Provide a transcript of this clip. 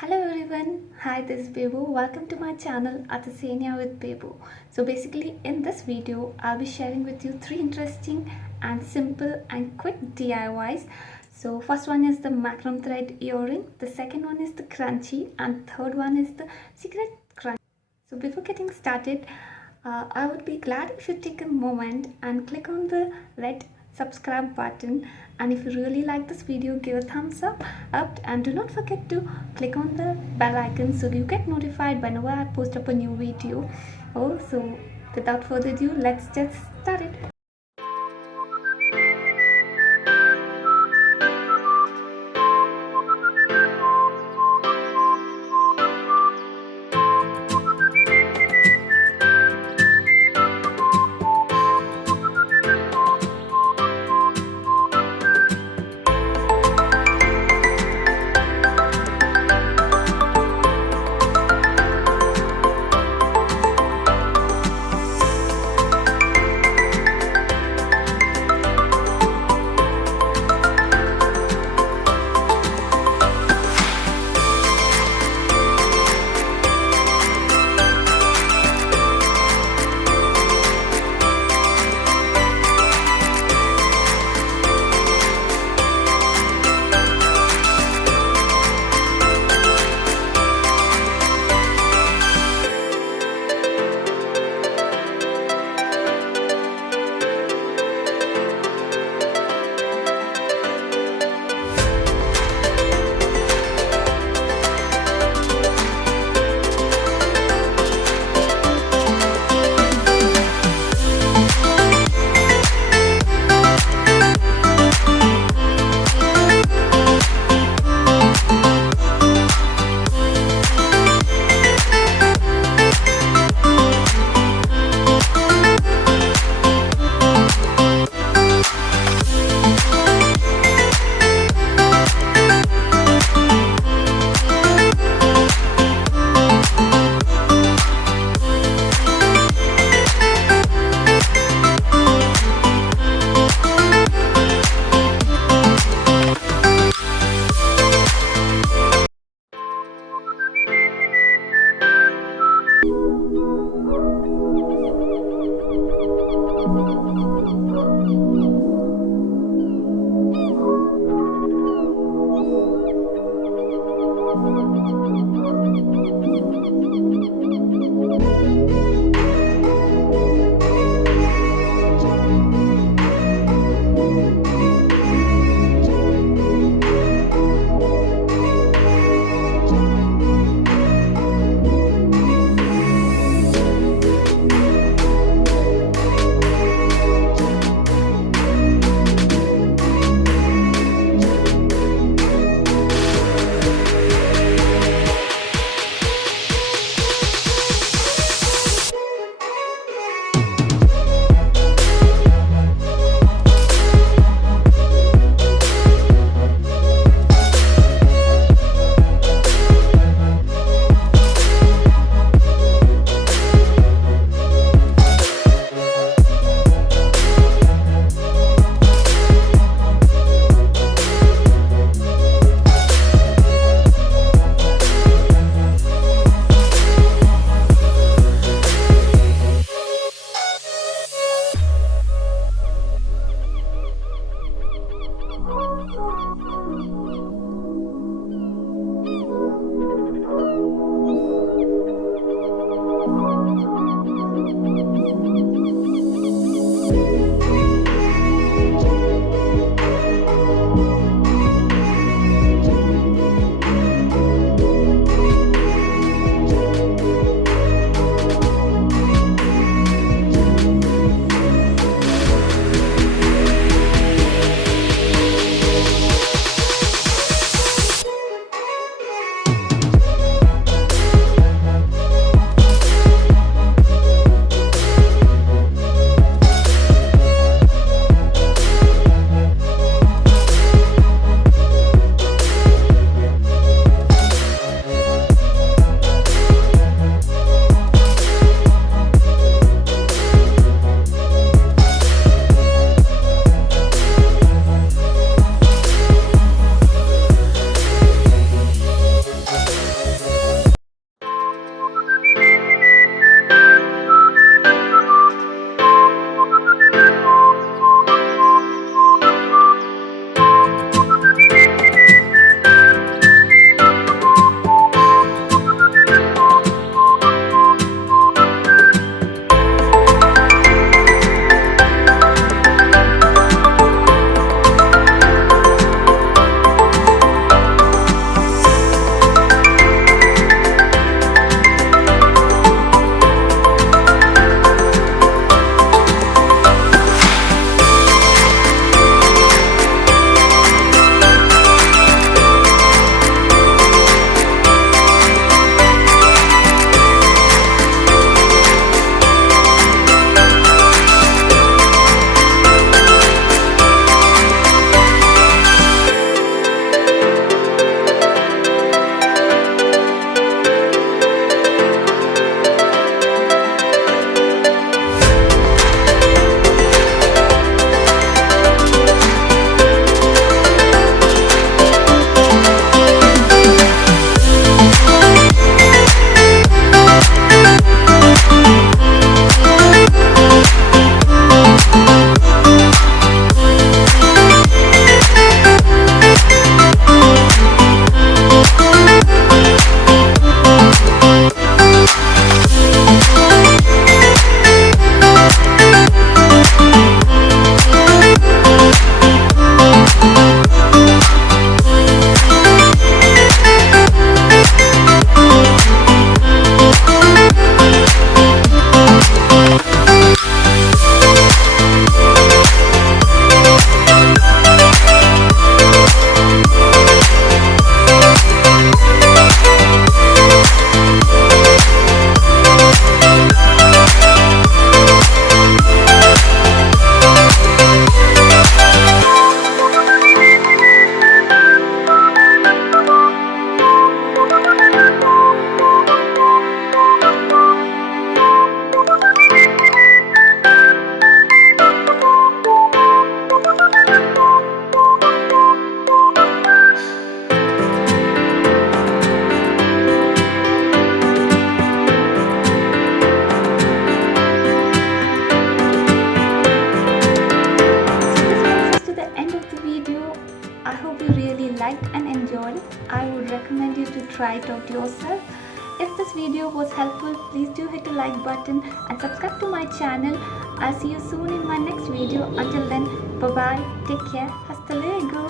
Hello everyone, hi, this is BEBO. Welcome to my channel ARTESANIA with BEBO. So basically in this video I'll be sharing with you three interesting and simple and quick DIYs. So first one is the macram thread earring, the second one is the Scrunchie, and third one is the secret crunch. So before getting started, I would be glad if you take a moment and click on the red subscribe button, and if you really like this video, give a thumbs up and do not forget to click on the bell icon so you get notified whenever I post up a new video. So without further ado, let's get started. liked and enjoyed it, I would recommend you to try it out yourself. If this video was helpful, please do hit the like button and subscribe to my channel. I'll see you soon in my next video. Until then, bye bye, take care, hasta luego.